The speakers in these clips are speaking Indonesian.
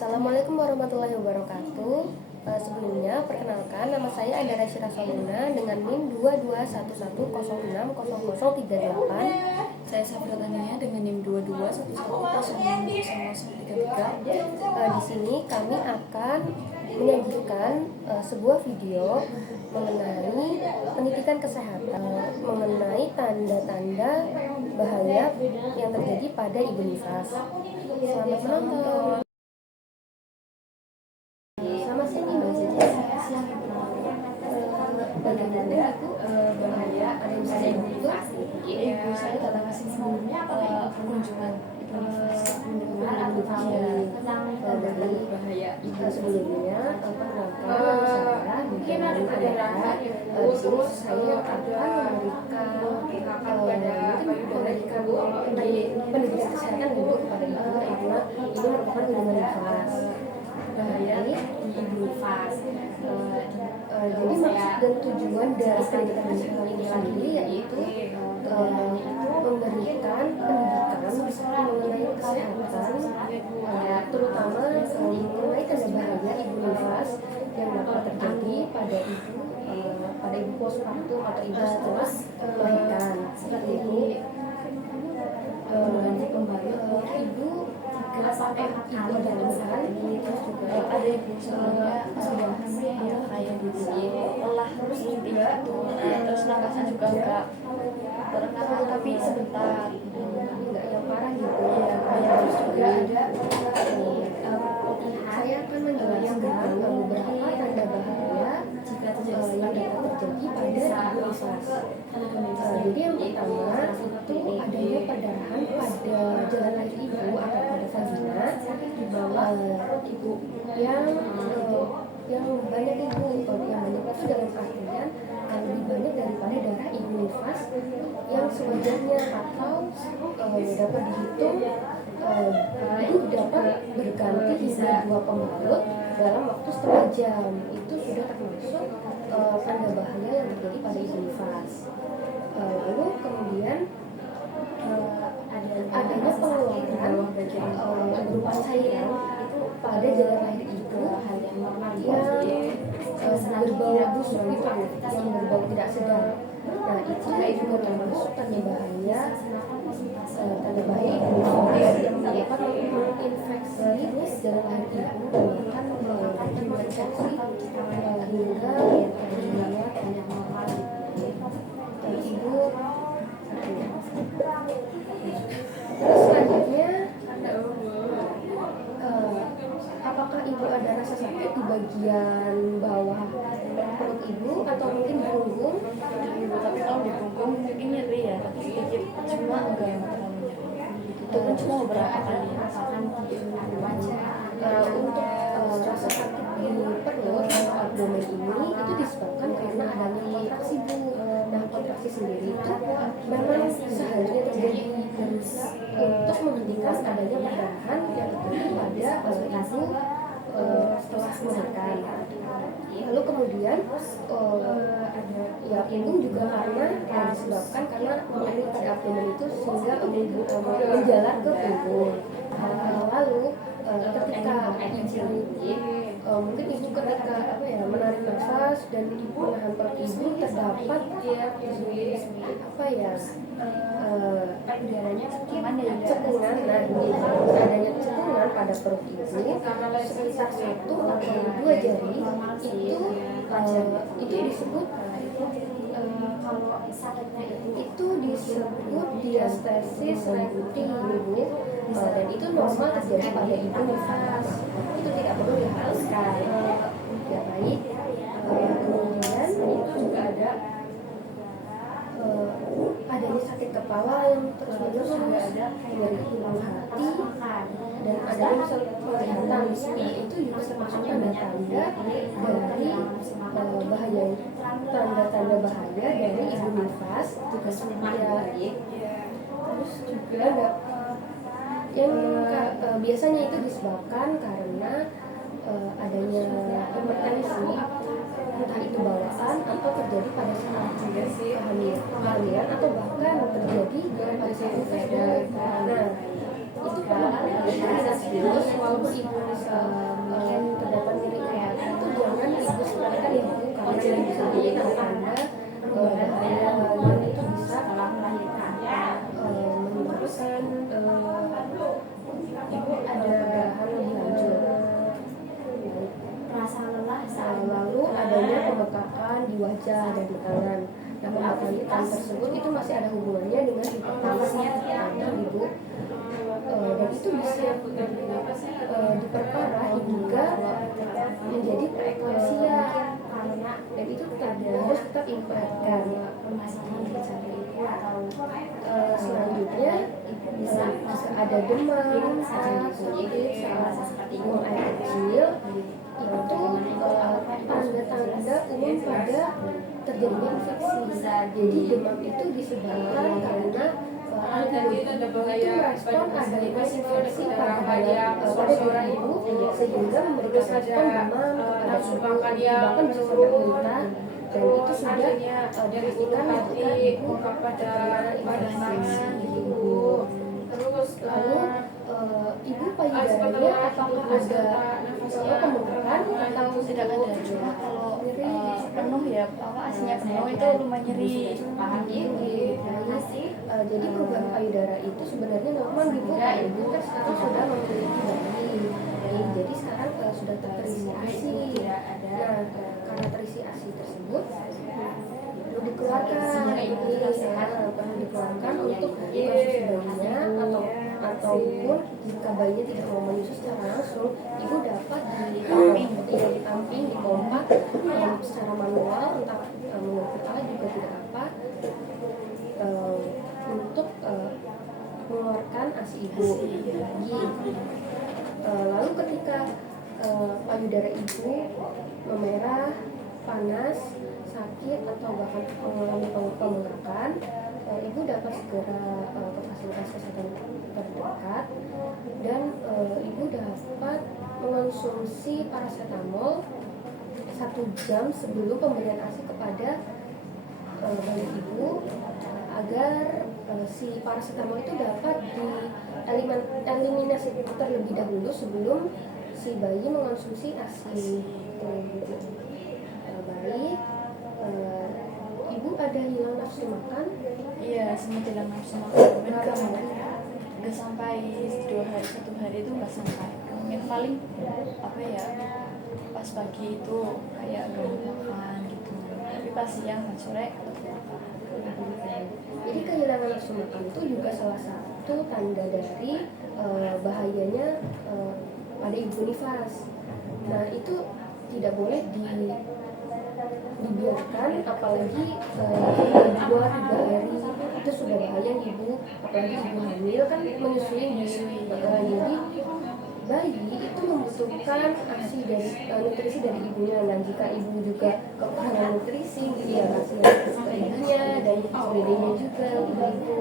Assalamualaikum warahmatullahi wabarakatuh. Sebelumnya, perkenalkan nama saya Andara Syira Soluna dengan NIM 2211060038. Saya Safira Tania dengan NIM 2211000033. Di sini kami akan menyajikan sebuah video mengenai pendidikan kesehatan, mengenai tanda-tanda bahaya yang terjadi pada ibu nifas. Selamat menonton. Sama sini Mbak Cici. Bagaimana itu bahaya ada misalnya ibu itu? Ibu saya datang ke sini sebelumnya kunjungan dari bahaya ibu sebelumnya perkenalkan mungkin ada di sini saya akan memberikan pendidikan kesehatan dulu kepada ibu karena ini merupakan hubungan nifas. bahaya ibu nifas. Jadi maksud dan tujuan dari pendidikan kesehatan ini sendiri yaitu memberikan pendidikan mengenai kesehatan, terutama mengenai tanda bahaya ibu nifas yang dapat terjadi pada ibu postpartum atau ibu setelah melahirkan. Seperti itu, ibu sampai ibu ada keluhan, terus juga Ada ibu sebelumnya sudah kayak lelah terus juga terus nafasnya juga enggak terekam tapi sebentar enggak yang parah gitu ya. terus juga ada Saya akan menjelaskan beberapa tanda bahaya jika yang terjadi dapat terjadi pada ibu nifas. Jadi yang pertama itu adanya perdarahan pada jalan air ibu atau pada vagina di bawah ibu yang banyak ibu yang banyak itu dalam artian lebih banyak daripada darah ibu nifas yang sewajarnya atau dapat dihitung ibu dapat berganti hingga 2 pembalut dalam waktu setengah jam. Itu sudah termasuk tanda bahaya yang terjadi pada ibu nifas. Lalu kemudian adanya pengeluaran berupa cairan itu pada jalan air ibu yang berbau busuk itu yang berbau tidak sedap. Nah itu juga termasuk tanda bahaya ibu nifas yang dapat menginfeksi jalan air ibu dan akan menginfeksi hingga ibu. Terus selanjutnya, apakah ibu ada rasa sakit di bagian bawah perut ibu atau mungkin di punggung? tapi kalau di punggung mungkin nyeri ya tapi sedikit cuma enggak yang terlalu nyeri itu kan cuma beberapa kali rasakan di wajah. Untuk rasa sakit di perut atau abdomen ini itu disebabkan karena adanya kontraksi bu. Nah kontraksi sendiri itu memang seharusnya terjadi untuk menghentikan adanya perdarahan yang terjadi pada ibu setelah melahirkan. Lalu kemudian ada punggung juga karena disebabkan karena si abdomen itu sehingga menjalar ke punggung. Lalu ketika mungkin ibu ketika menarik nafas dan menahan perut ibu terdapat cekungan. Nah adanya cekungan pada perut ibu sekitar 1 atau 2 jari itu disebut diastesis recti ibu, dan itu normal terjadi pada ibu nifas. Itu tidak perlu diharuskan. Ya baik. Kemudian itu juga adanya sakit kepala yang terus-menerus, juga ada nyeri hilang hati dan adanya misal penglihatan. Itu juga termasuk tanda-tanda dari tanda-tanda bahaya dari ibu nifas. Juga terus juga ada yang biasanya itu disebabkan karena adanya hipertensi, entah itu bawaan atau terjadi pada saat kehamilan atau bahkan terjadi pada saat infeksi. Nah itu perlu diperhatikan serius walaupun ibu tangan. Nah, pembengkakan tersebut itu masih ada hubungannya dengan hipertensi pada ibu, dan itu bisa diperparah hingga menjadi preeklamsia, dan itu harus tetap diperhatikan. Selanjutnya bisa ada demam, sakit, buang air kecil, itu tanda-tanda umum pada terjadinya infeksi. Jadi demam itu disebabkan karena antibodi itu merespon adanya infeksi pada darah ibu sehingga memberikan respon demam kepada ibu, bahkan bisa sampai muntah, dan itu sudah dipastikan ketika ibu terkena infeksi ibu. Lalu ibu payudaranya apakah ada pembengkakan atau tidak ada, cuma kalau penuh ya asinya penuh itu lumayan nyeri. Jadi perubahan payudara itu sebenarnya normal ibu kan sekarang sudah memiliki bayi, jadi sekarang sudah terisi ASI. Nah, karena terisi ASI tersebut perlu dikeluarkan, perlu dikeluarkan untuk konsumsi bayinya, ataupun jika bayinya tidak mau menyusu secara langsung, ibu dapat ditamping, dipompa secara manual, entah menggunakan alat juga tidak apa, untuk mengeluarkan ASI ibu. Lalu ketika payudara ibu memerah, panas, sakit, atau bahkan mengalami pembengkakan, ibu dapat segera ke fasilitas kesehatan terdekat, dan ibu dapat mengonsumsi paracetamol 1 jam sebelum pemberian ASI kepada bayi ibu, agar si paracetamol itu dapat dieliminasi terlebih dahulu sebelum si bayi mengonsumsi ASI. Baik, ibu ada hilang nafsu makan? Iya, sempat hilang nafsu makan. Nggak sampai 2 hari, 1 hari itu nggak sampai. Mungkin paling pas pagi itu kayak nggak makan gitu. Tapi pas siang dan sore. Jadi kehilangan nafsu makan itu juga salah satu tanda dari bahayanya pada ibu nifas. Nah, itu tidak boleh dibiarkan, apalagi 2-3 hari itu sudah bahaya ibu, apalagi ibu hamil kan menyusui. Jadi bayi itu membutuhkan ASI dari nutrisi dari ibunya. Dan jika ibu juga kekurangan nutrisi, dia kasih ke ibunya dan sebagainya juga ibu.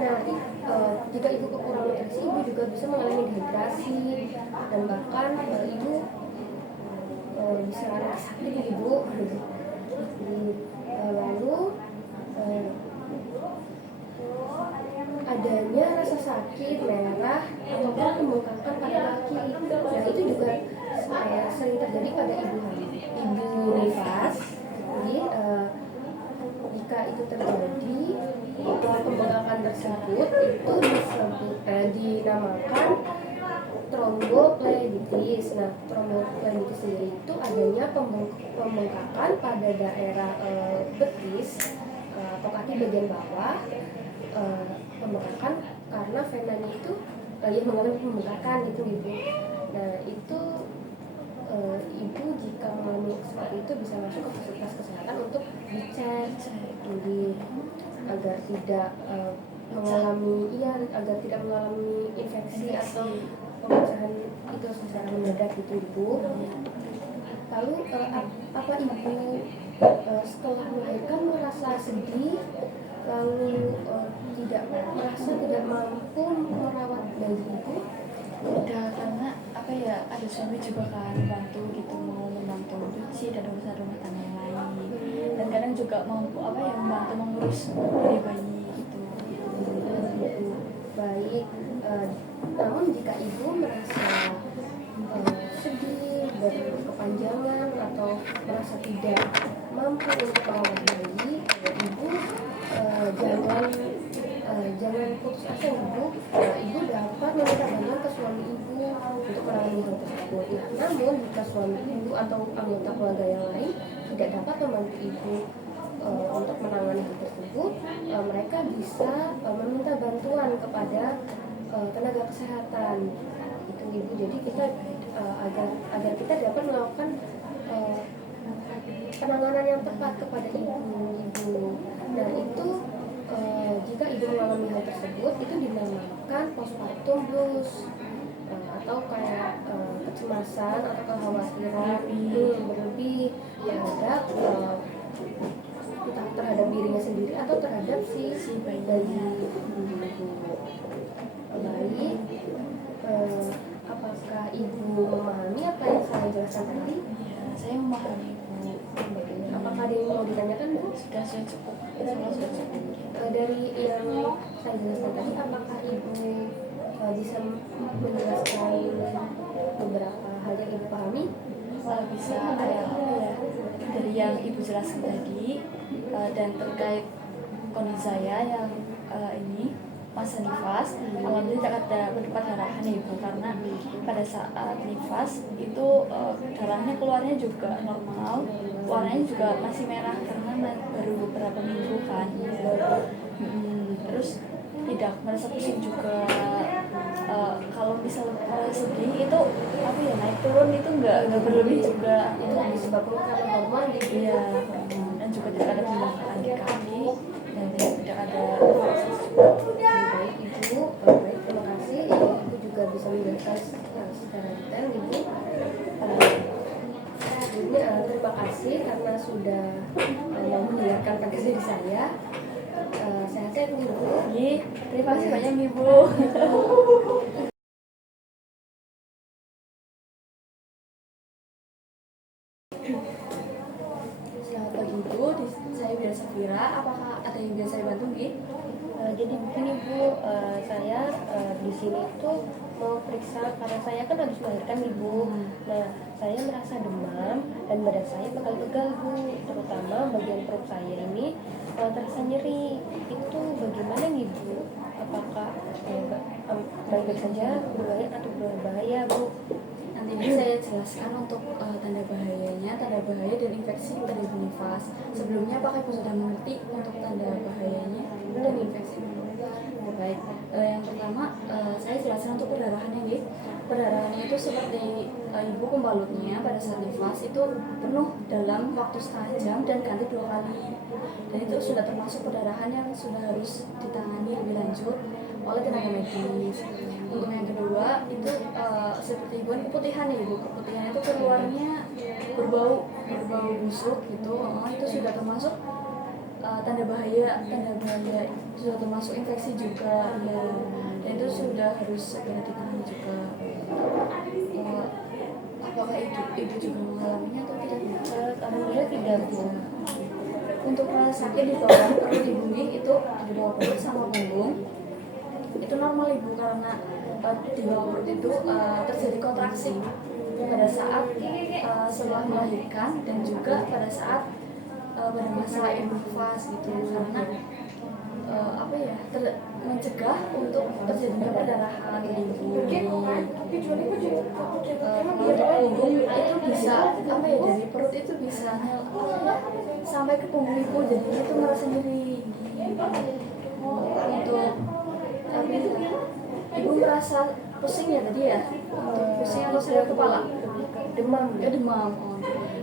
Nah, jika ibu kekurangan nutrisi, ibu juga bisa mengalami dehidrasi, dan bahkan ibu bisa sakit ibu. Lalu adanya rasa sakit, merah, ataupun pembengkakan pada kaki. Nah, itu juga sering terjadi pada ibu nifas. Jadi jika itu terjadi, pembengkakan tersebut itu dinamakan tromboflebitis. Nah, tromboflebitis sendiri itu adanya pembengkakan pada daerah betis atau kaki bagian bawah, pembengkakan karena venanya itu yang mengalami pembengkakan gitu ibu. Nah, itu ibu jika mengalami seperti itu bisa masuk ke fasilitas kesehatan untuk dicek, jadi agar tidak mengalami infeksi atau pemecahan itu secara mendadak gitu ibu. Lalu apa ibu setelah melahirkan merasa sedih, lalu tidak mampu merawat bayi ibu? Udah, karena ada suami juga kan bantu gitu, mau membantu cuci dan urusan rumah tangga yang lain, dan kadang juga membantu mengurus bayi gitu. Baik, namun jika ibu merasa sedih, berkepanjangan, atau merasa tidak mampu untuk merawat bayi, ibu jangan putus asa ibu. Ibu dapat meminta bantuan ke suami ibu untuk menangani hal tersebut. Namun jika suami ibu atau anggota keluarga yang lain tidak dapat membantu ibu, untuk menangani hal tersebut, mereka bisa meminta bantuan kepada tenaga kesehatan itu ibu. Jadi kita agar kita dapat melakukan penanganan yang tepat kepada ibu. Dan itu jika ibu mengalami hal tersebut itu dinamakan postpartum blues, atau kayak kecemasan atau kekhawatiran berlebih terhadap terhadap dirinya sendiri atau terhadap si bayi. Baik, apakah ibu memahami apa yang saya jelaskan tadi? Ya, saya memahami ibu. Apakah ada yang mau ditanyakan, Bu? Sudah cukup. Dari yang saya jelaskan tadi, apakah ibu bisa menjelaskan beberapa hal yang ibu pahami? Bisa ya, dari yang ibu jelaskan tadi dan terkait kondisi saya yang ini masa nifas, alhamdulillah tidak ada perdarahan ya ibu, karena pada saat nifas itu darahnya keluarnya juga normal, warnanya juga masih merah karena baru beberapa minggu kan. Terus tidak merasa pusing juga. Kalau misal merasa sedih itu apa ya, naik turun itu nggak berlebih juga, Itu disebabkan karena hormon gitu ya. dan juga tidak ada pembengkakan di kaki dan tidak ada. Baik ibu, baik, terima kasih. Ibu juga bisa menjelaskan secara detail ibu. Sebelumnya terima kasih karena sudah mau mendengarkan podcast dari saya. Sehat-sehat ibu. Terima kasih banyak ibu. Selamat pagi ibu, saya Bira Safira. Apakah ada yang bisa saya bantu Gi? Jadi begini Bu, saya di sini tuh mau periksa karena saya kan habis melahirkan ibu. Nah, saya merasa demam dan badan saya pegal-pegal Bu, terutama bagian perut saya ini terasa nyeri. Itu bagaimana nih Bu? Apakah baik-baik saja, berbahaya atau berbahaya Bu? Nanti saya jelaskan untuk tanda bahayanya, tanda bahaya dan infeksi pada ibu nifas. Sebelumnya apakah ibu sudah mengerti untuk tanda bahayanya dan infeksi? Baik, yang pertama saya jelaskan untuk perdarahannya Gi. Perdarahannya itu seperti ibu pembalutnya pada saat nifas itu penuh dalam waktu setengah jam dan ganti 2 kali. Dan itu sudah termasuk perdarahan yang sudah harus ditangani lebih lanjut oleh tenaga medis. Untuk yang kedua itu seperti ibu keputihan ya ibu, keputihan itu keluarnya berbau busuk gitu. Itu sudah termasuk tanda bahaya sudah termasuk infeksi juga ya, dan itu sudah harus segera ditangani juga. Apakah ibu juga mengalaminya atau tidak? Alhamdulillah tidak Bu. Untuk rasa sakit di bawah perut ibu itu di bawah perut sama punggung itu normal ibu, karena di bawah perut itu terjadi kontraksi pada saat setelah melahirkan dan juga pada saat pada masa ibu nifas gitu, karena mencegah untuk terjadinya perdarahan ibu. Untuk punggung itu bisa dari perut itu bisa sampai ke punggung ibu, jadi itu merasa nyeri. Untuk ibu merasa pusing ya tadi ya, pusing atau sakit kepala, Demam. demam.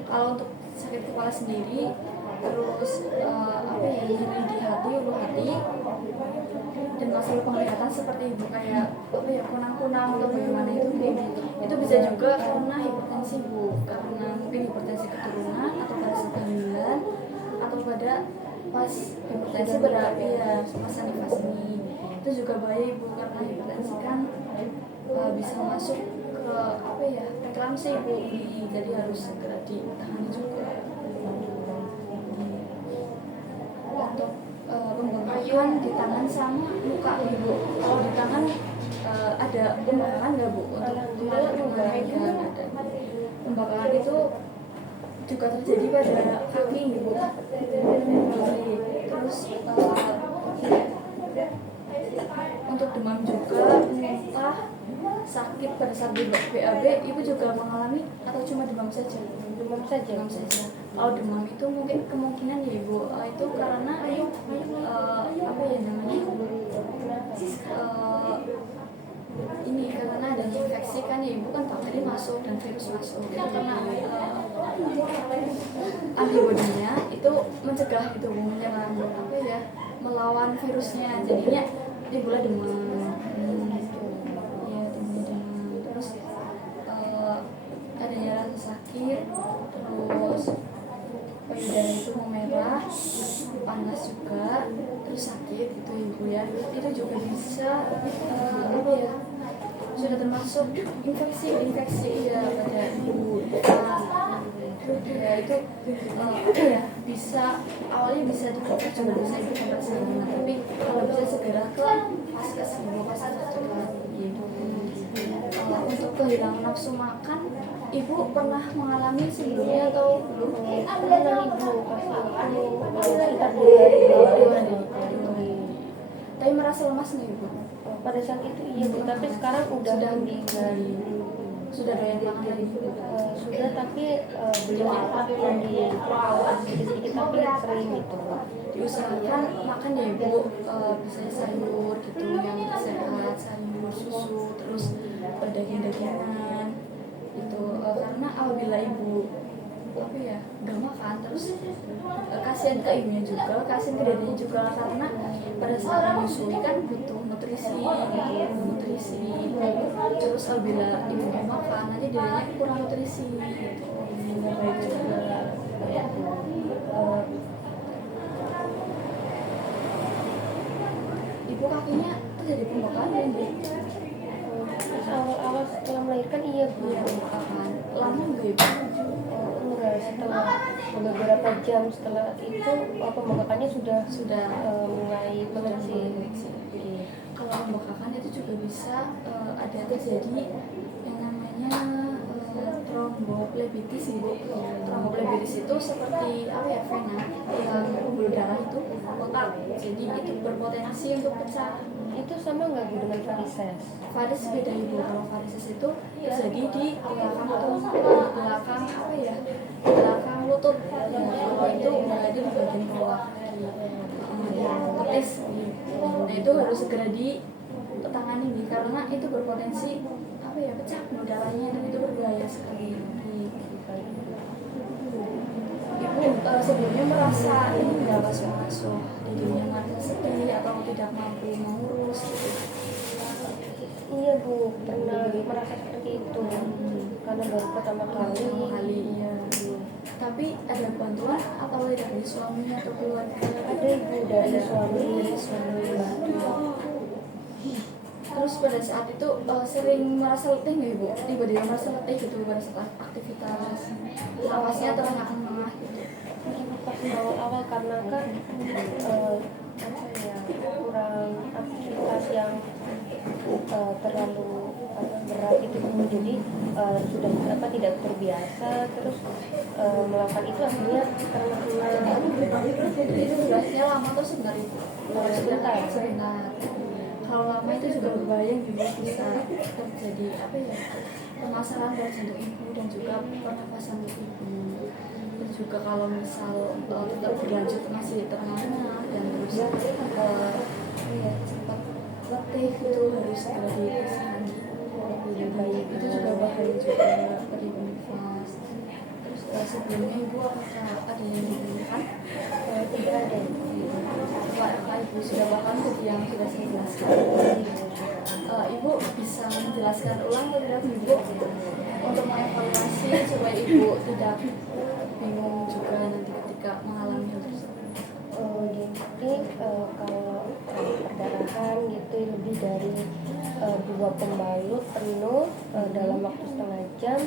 Kalau untuk sakit kepala sendiri, terus nyeri di hati, ulu hati, dan masalah penglihatan seperti ibu kayak kunang-kunang atau bagaimana itu bisa juga karena hipertensi bu, karena mungkin hipertensi keturunan atau pada saat kehamilan atau pada pas hipertensi berarti ya masa nifas ini. Itu juga bahaya ibu, karena hipertensi kan bisa masuk ke preeklamsi ibu, jadi harus segera ditangani juga. Untuk pembengkakan di tangan sama muka ibu, kalau di tangan ada pembengkakan nggak bu? Untuk pembengkakan itu juga terjadi pada kaki ibu. Terus untuk demam juga, muntah, sakit pada saat di BAB, ibu juga mengalami atau cuma demam saja? Demam saja. Demam saja. Oh, demam itu mungkin kemungkinan ya ibu, itu karena apa ya namanya, ini karena ada infeksi kan ya ibu, kan bakteri masuk dan virus masuk, itu karena antibodinya itu mencegah itu menyerang apa ya, melawan virusnya, jadinya timbullah demam. Ya, timbulnya demam. Terus adanya rasa sakit, terus payudara itu memerah, panas juga, terus sakit itu ibu ya. Itu juga bisa apa ya, sudah termasuk infeksi ya pada ibu. Ya itu apa ya, bisa awalnya bisa dipotong, cuma bisa ibu sampai sana, tapi kalau bisa segera ke vaskes ibu, vaskes juga gitu. Untuk kehilangan nafsu makan, ibu pernah mengalami sebelumnya atau belum? Pernah ibu pas waktu sekitar 2 hari. Tapi merasa lemas nih ibu? Pada saat itu iya bu, tapi sekarang udah mendingan. Sudah doyan makan lagi? Sudah, tapi belum yang di sedikit-sedikit, tapi sering gitu. Diusahakan makan ya ibu, misalnya sayur gitu yang sehat, sayur, susu, terus daging-dagingan itu, karena apabila ibu apa ya nggak makan terus, kasihan ke ibunya juga, kasihan ke dadanya juga, karena pada saat menyusui kan butuh nutrisi, terus apabila ibu nggak makan nanti dadanya kurang nutrisi gitu. Nggak baik juga. Ibu kakinya terjadi pembekalan ya bu? Awal-awal setelah melahirkan iya bu. Iya, pembekalan. Lama nggak ibu? Enggak, setelah beberapa jam setelah itu pembekakannya sudah mulai mengecil. Kalau pembekakan itu juga bisa ada terjadi yang namanya tromboflebitis ibu. Tromboflebitis itu seperti apa ya, vena yang pembuluh darah itu otak, jadi itu berpotensi untuk pecah. Itu sama nggak bu dengan varises? Varis beda ibu. Kalau varises itu terjadi di belakang belakang apa ya, belakang lutut. Kalau itu berada di bagian bawah petis. Nah itu harus segera ditangani nih, karena itu berpotensi apa ya, pecah pembuluh darahnya, dan itu berbahaya sekali. Ibu sebelumnya merasa ini nggak basuh-basuh, jadinya merasa sedih atau tidak mampu mengurus gitu. Iya bu, pernah merasa seperti itu karena baru pertama kali. Iya. Tapi ada bantuan atau dari suami atau keluarga? Ada ibu dari suami. Terus pada saat itu sering merasa letih nggak ibu? Tiba-tiba merasa letih gitu pada saat aktivitas, nafasnya terengah-engah gitu. Pas awal-awal karena kan kurang aktivitas yang terlalu berat itu bu, jadi sudah tidak terbiasa, terus melakukan itu akhirnya terengah-engah. Itu durasinya lama atau sebentar ibu? Sebentar. Kalau lama itu juga berbahaya juga, bisa terjadi apa ya, permasalahan pada jantung ibu dan juga pernafasan ibu. Dan juga kalau misal tetap berlanjut masih terengah-engah dan terus cepat letih, itu harus segera diperiksa. Itu juga bahaya juga pada ibu nifas. Terus sebelumnya ibu apakah ada yang diberikan? Tidak ada. Pak ibu sudah paham tadi yang sudah saya jelaskan. Ibu bisa menjelaskan ulang terhadap ibu untuk mengevaluasi supaya ibu tidak bingung juga nanti ketika mengalami hal tersebut. Jadi kalau perdarahan gitu lebih dari 2 pembalut penuh dalam waktu setengah jam,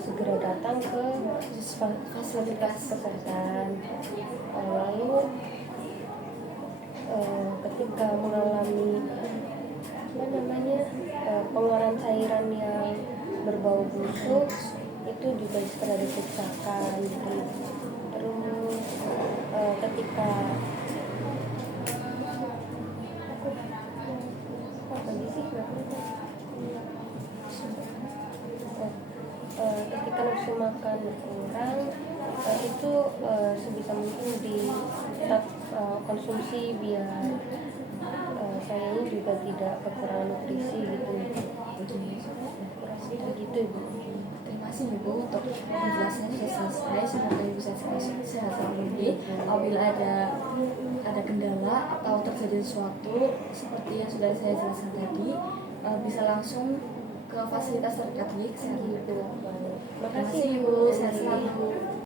segera datang ke fasilitas kesehatan. Lalu ketika mengalami pengeluaran cairan yang berbau busuk, itu juga segera diperiksakan gitu. Terus ketika nafsu makan kurang, itu sebisa mungkin di tetap konsumsi biar saya ini juga tidak kekurangan nutrisi gitu. Kurang gitu Ibu. Terima kasih Ibu untuk penjelasannya sudah selesai. Semoga Ibu sehat selalu. Apabila ada kendala atau terjadi sesuatu seperti yang sudah saya jelaskan tadi, bisa langsung ke fasilitas terdekat di kesehatan Ibu. Terima Terima kasih kasih Ibu. Ibu, sehat selalu.